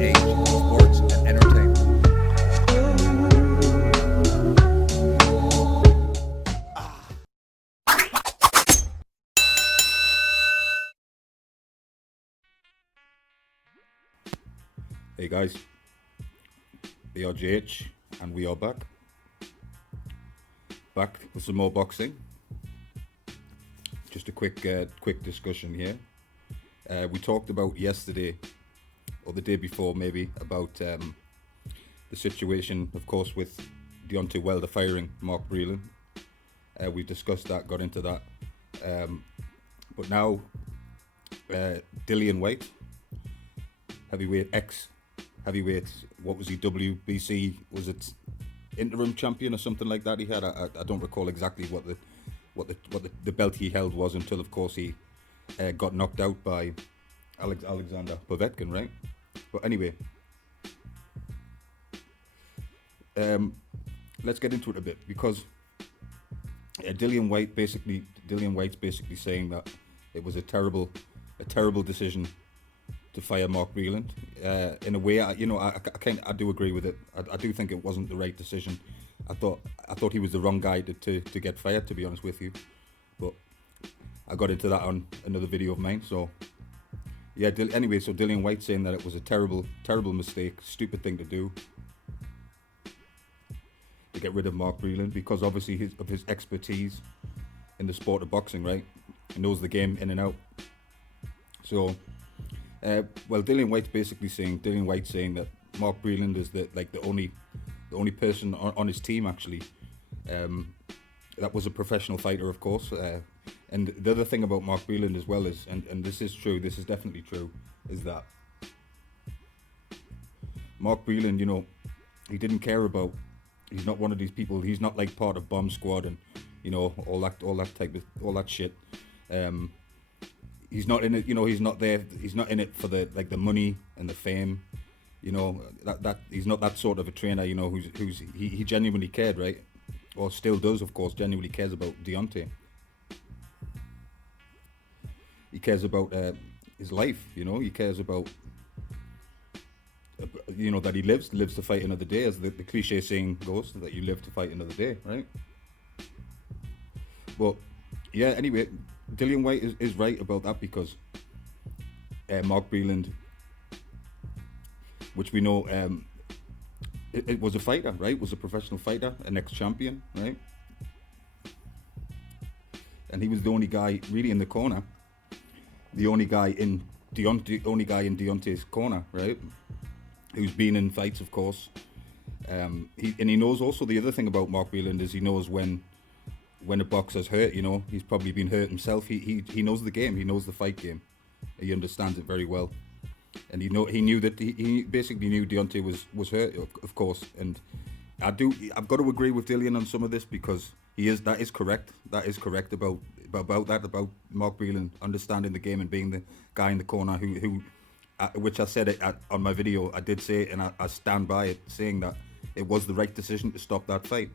age in sports and entertainment. Hey guys, we are JH and we are back with some more boxing. Just a quick discussion here. We talked about yesterday or the day before maybe about the situation, of course, with Deontay Wilder firing Mark Breland. We discussed that, got into that, but now Dillian Whyte, heavyweight, what was he, WBC, was it interim champion or something like that he had? I don't recall exactly what the belt he held was until, of course, he got knocked out by Alexander Povetkin, right? But anyway, let's get into it a bit, because Dillian Whyte's basically saying that it was a terrible decision to fire Mark Breland. In a way, I do agree with it. I do think it wasn't the right decision. I thought he was the wrong guy to get fired, to be honest with you. But I got into that on another video of mine. So yeah. Anyway, so Dillian Whyte saying that it was a terrible mistake, stupid thing to do, to get rid of Mark Breland, because obviously of his expertise in the sport of boxing, right? He knows the game in and out. So. Well, Dillian Whyte's saying that Mark Breland is the only person on his team actually that was a professional fighter, of course. And the other thing about Mark Breland as well is, and this is true, this is definitely true, is that Mark Breland, he didn't care about. He's not one of these people. He's not like part of Bomb Squad and all that shit. He's not in it, he's not there. He's not in it for the money and the fame, that he's not that sort of a trainer, he genuinely cared, right? Or still does, of course, genuinely cares about Deontay. He cares about his life, he cares about, that he lives to fight another day, as the cliche saying goes, that you live to fight another day, right? Well, yeah, anyway, Dillian Whyte is right about that, because Mark Breland, which we know, it was a fighter, right? Was a professional fighter, an ex-champion, right? And he was the only guy really in the corner, the only guy in Deontay's corner, right? Who's been in fights, of course. He knows also, the other thing about Mark Breland is he knows when a boxer's hurt, he's probably been hurt himself. He knows the game. He knows the fight game. He understands it very well. And he knew that he basically knew Deontay was hurt, of course. And I've got to agree with Dillian on some of this, because that is correct. That is correct about Mark Breland understanding the game and being the guy in the corner who which I said it on my video. I did say it, and I stand by it, saying that it was the right decision to stop that fight.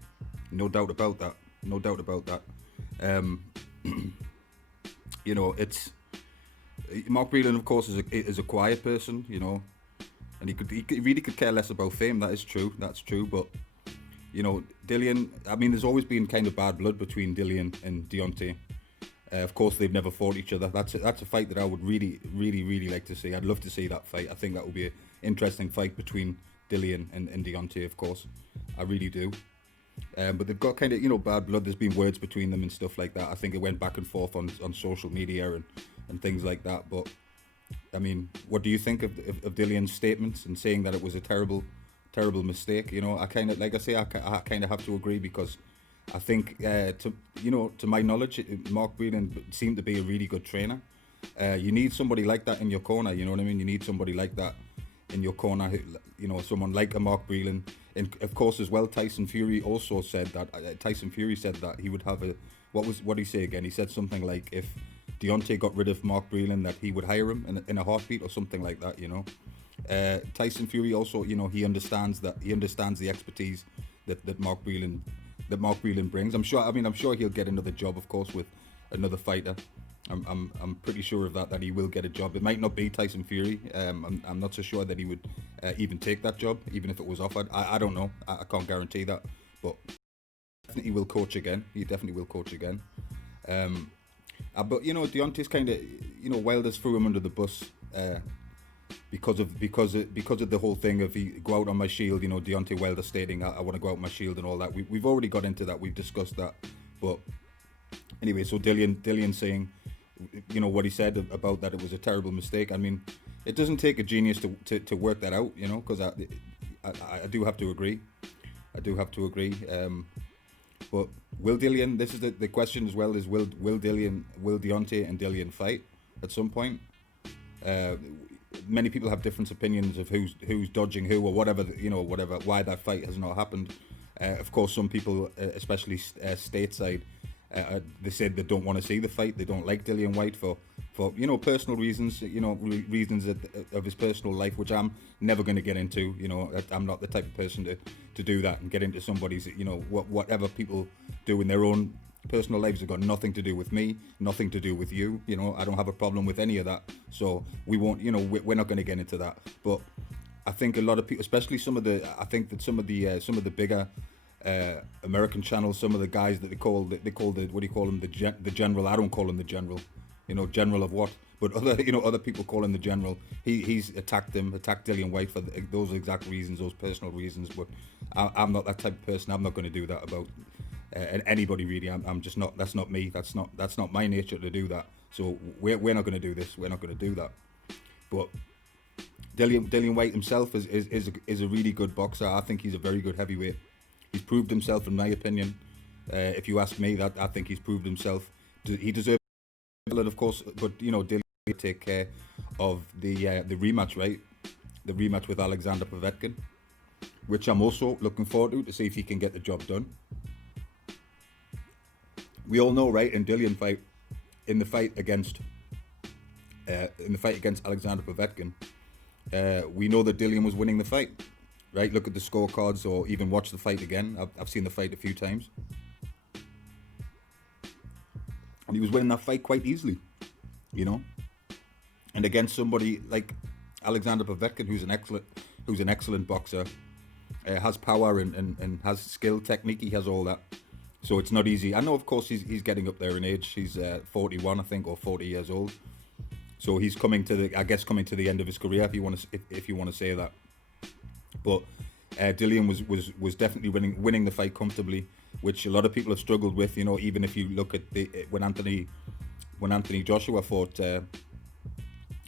No doubt about that. No doubt about that. It's Mark Breland, of course, is a quiet person, and he really could care less about fame. That is true. That's true. But Dillian. I mean, there's always been kind of bad blood between Dillian and Deontay. Of course, they've never fought each other. That's a fight that I would really, really, really like to see. I'd love to see that fight. I think that would be an interesting fight between Dillian and Deontay, of course. I really do. But they've got kind of, bad blood. There's been words between them and stuff like that. I think it went back and forth on social media and things like that. But, I mean, what do you think of Dillian's statements and saying that it was a terrible mistake? I kind of, like I say, I kind of have to agree, because I think, to my knowledge, Mark Breland seemed to be a really good trainer. You need somebody like that in your corner, you know what I mean? You need somebody like that in your corner, someone like a Mark Breland. And of course, as well, Tyson Fury also said that. He would have what did he say again? He said something like, if Deontay got rid of Mark Breland, that he would hire him in a heartbeat, or something like that. Tyson Fury also, he understands the expertise that Mark Breland brings. I'm sure he'll get another job, of course, with another fighter. I'm pretty sure of that he will get a job. It might not be Tyson Fury. I'm not so sure that he would even take that job, even if it was offered. I don't know. I can't guarantee that, but definitely will coach again. He definitely will coach again. But Deontay's kind of, Wilder's threw him under the bus because of the whole thing of he go out on my shield. Deontay Wilder stating I want to go out on my shield and all that. We've already got into that. We've discussed that. But anyway, so Dillian saying, what he said about that it was a terrible mistake. I mean, it doesn't take a genius to work that out. Because I do have to agree. But will Dillian? This is the question as well. Is will Deontay and Dillian fight at some point? Many people have different opinions of who's dodging who or whatever. Why that fight has not happened. Of course, some people, especially stateside, they said they don't want to see the fight. They don't like Dillian Whyte for personal reasons. Reasons of his personal life, which I'm never going to get into. I'm not the type of person to do that and get into somebody's. Whatever people do in their own personal lives have got nothing to do with me, nothing to do with you. I don't have a problem with any of that. So we won't. We're not going to get into that. But I think a lot of people, especially some of the bigger American channels, some of the guys that they call the what do you call him, the general. I don't call him the general. General of what? But other people call him the general. He's attacked Dillian Whyte for those exact reasons, those personal reasons. But I'm not that type of person. I'm not going to do that about anybody really. I'm just not. That's not me. That's not my nature to do that. So we're not going to do this. We're not going to do that. But Dillian Whyte himself is a really good boxer. I think he's a very good heavyweight. He's proved himself, in my opinion. If you ask me, that I think he's proved himself. He deserves it, of course. But Dillian will take care of the rematch, right? The rematch with Alexander Povetkin, which I'm also looking forward to see if he can get the job done. We all know, right? In the fight against Alexander Povetkin, we know that Dillian was winning the fight. Right, look at the scorecards or even watch the fight again. I've seen the fight a few times. And he was winning that fight quite easily, And against somebody like Alexander Povetkin, who's an excellent boxer, has power and has skill, technique, he has all that. So it's not easy. I know, of course, he's getting up there in age. He's 41, I think, or 40 years old. So he's coming to the end of his career, if you want to say that. But Dillian was definitely winning the fight comfortably, which a lot of people have struggled with. Even if you look at when Anthony Joshua fought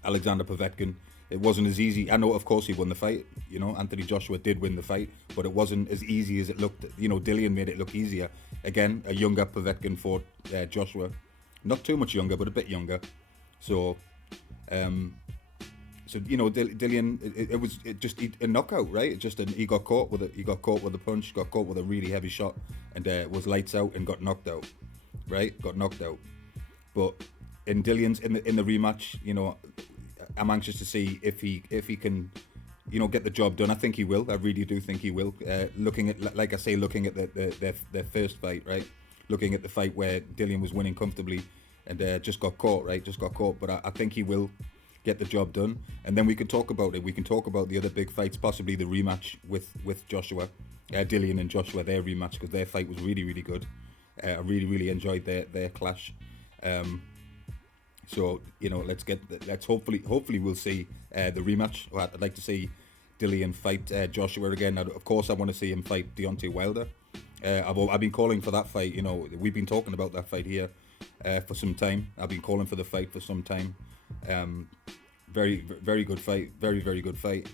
Alexander Povetkin, it wasn't as easy. I know, of course, he won the fight. Anthony Joshua did win the fight, but it wasn't as easy as it looked. Dillian made it look easier. Again, a younger Povetkin fought Joshua, not too much younger, but a bit younger. So. Dillian, it was just a knockout, right? He got caught with a punch, got caught with a really heavy shot, and was lights out and got knocked out, right? Got knocked out. But in Dillian's in the rematch, I'm anxious to see if he can, get the job done. I think he will. I really do think he will. Looking at their first fight, right? Looking at the fight where Dillian was winning comfortably and just got caught, right? But I think he will get the job done, and then we can talk about it. We can talk about the other big fights, possibly the rematch with Joshua, Dillian and Joshua, their rematch, because their fight was really, really good. I really enjoyed their clash. So let's hopefully we'll see the rematch. I'd like to see Dillian fight Joshua again. Of course, I want to see him fight Deontay Wilder. I've been calling for that fight. We've been talking about that fight here for some time. I've been calling for the fight for some time. Very, very good fight. Very, very good fight.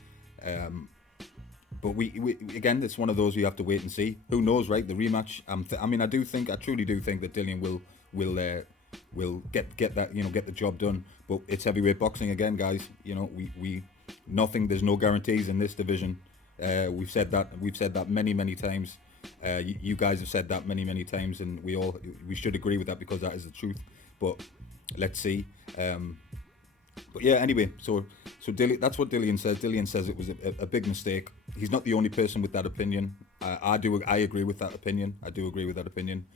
But we again, it's one of those you have to wait and see. Who knows, right? The rematch. I truly do think that Dillian will get that, get the job done. But it's heavyweight boxing again, guys. There's no guarantees in this division. We've said that many times. You guys have said that many times, and we should agree with that because that is the truth. But let's see. But yeah, anyway, so that's what Dillian says. Dillian says it was a big mistake. He's not the only person with that opinion. I agree with that opinion. I do agree with that opinion.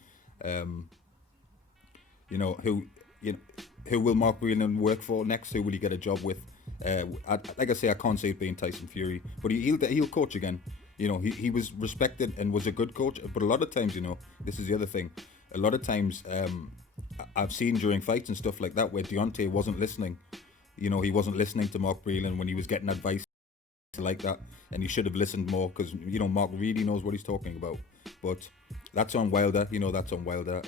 you know, who will Mark Breland work for next? Who will he get a job with? Like I say, I can't say it being Tyson Fury, but he'll coach again. You know, he was respected and was a good coach. But a lot of times, you know, this is the other thing. A lot of times, I've seen during fights and stuff like that where Deontay wasn't listening. You know, he wasn't listening to Mark Breland when he was getting advice like that, and he should have listened more, because, you know, Mark really knows what he's talking about. But that's on Wilder. You know, that's on Wilder.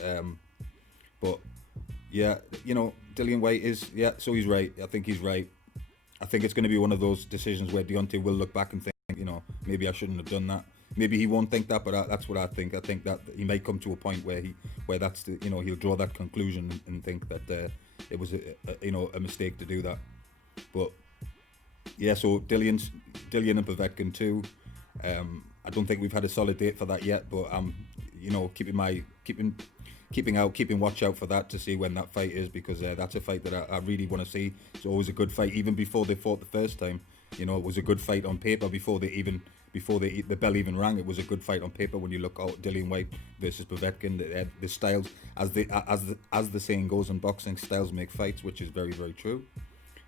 But yeah, you know, Dillian Whyte is, yeah, so he's right. I think he's right. I think it's going to be one of those decisions where Deontay will look back and think, you know, maybe I shouldn't have done that. Maybe he won't think that, but that's what I think. I think that he may come to a point where that's the, you know, he'll draw that conclusion and think that it was a mistake to do that. But yeah, so Dillian and Povetkin too. I don't think we've had a solid date for that yet, but you know, keeping watch out for that to see when that fight is, because that's a fight that I really want to see. It's always a good fight, even before they fought the first time. You know, it was a good fight on paper before the bell even rang. It was a good fight on paper when you look at Dillian Whyte versus Povetkin. The styles, as the saying goes in boxing, styles make fights, which is very, very true.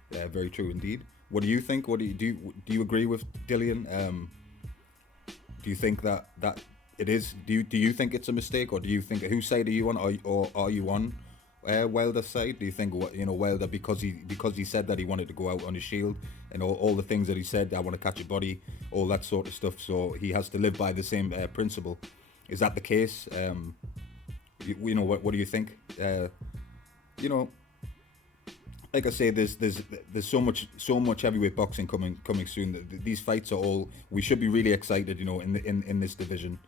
Very true indeed. What do you think? What do you agree with Dillian? Do you think that it is? Do you think it's a mistake, or do you think, whose side are you on, or are you on Wilder's side? Do you think, you know, Wilder, because he said that he wanted to go out on his shield and all the things that he said, I want to catch a body, all that sort of stuff, so he has to live by the same principle? Is that the case? You know, what do you think? You know, like I say, there's so much heavyweight boxing coming soon. These fights are all, we should be really excited, you know, in this division.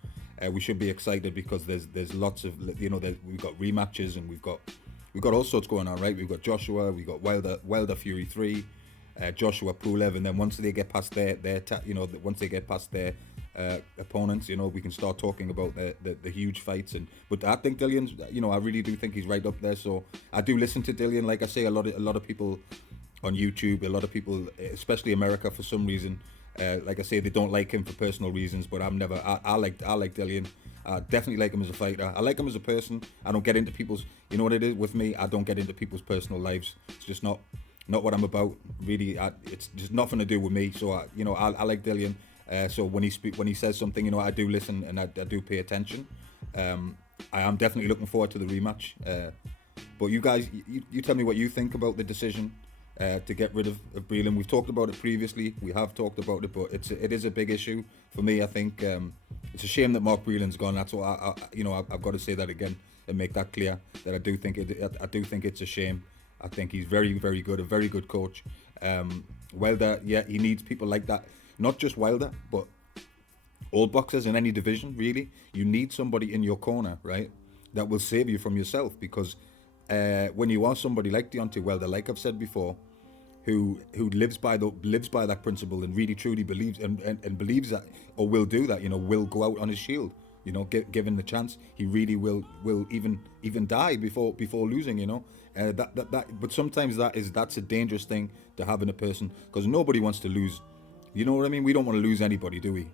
We should be excited because there's lots of, you know, we've got rematches, and we've got all sorts going on, right? We've got Joshua, we've got Wilder Fury 3, Joshua Pulev, and then once they get past their opponents, you know, we can start talking about the huge fights. But I think Dillian's, you know, I really do think he's right up there. So I do listen to Dillian. Like I say, a lot of people on YouTube, a lot of people, especially America, for some reason, like I say, they don't like him for personal reasons. But I like Dillian. I definitely like him as a fighter. I like him as a person. I don't get into people's, you know what it is with me, I don't get into people's personal lives. It's just not what I'm about, really. It's just nothing to do with me. So I like Dillian. So when he says something, you know, I do listen, and I do pay attention. I am definitely looking forward to the rematch. But you guys, you tell me what you think about the decision to get rid of Breland. We've talked about it previously. We have talked about it, but it is a big issue for me. I think it's a shame that Mark Breland's gone. That's what I've got to say that again and make that clear, that I do think it's a shame. I think he's very, very good, a very good coach. Wilder, yeah, he needs people like that. Not just Wilder, but all boxers in any division, really. You need somebody in your corner, right, that will save you from yourself. Because when you are somebody like Deontay Wilder, like I've said before, who lives by that principle and really truly believes and believes that, or will do that, you know, will go out on his shield, you know, given the chance, he really will even die before losing, you know. But sometimes that's a dangerous thing to have in a person, because nobody wants to lose. You know what I mean? We don't want to lose anybody, do we?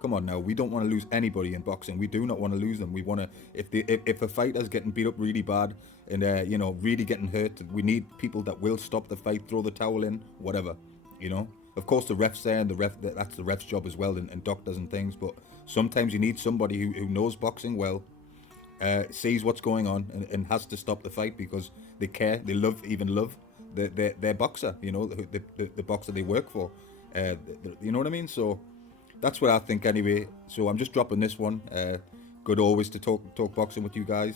Come on now, we don't want to lose anybody in boxing. We do not want to lose them. We want to, if a fighter's getting beat up really bad and you know, really getting hurt, we need people that will stop the fight, throw the towel in, whatever. You know, of course the ref's there, and that's the ref's job as well, and doctors and things. But sometimes you need somebody who knows boxing well, sees what's going on, and has to stop the fight because they care, they love their boxer. You know, the boxer they work for. You know what I mean? So that's what I think anyway. So I'm just dropping this one. Good always to talk boxing with you guys.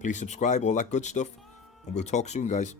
Please subscribe, all that good stuff, and we'll talk soon, guys.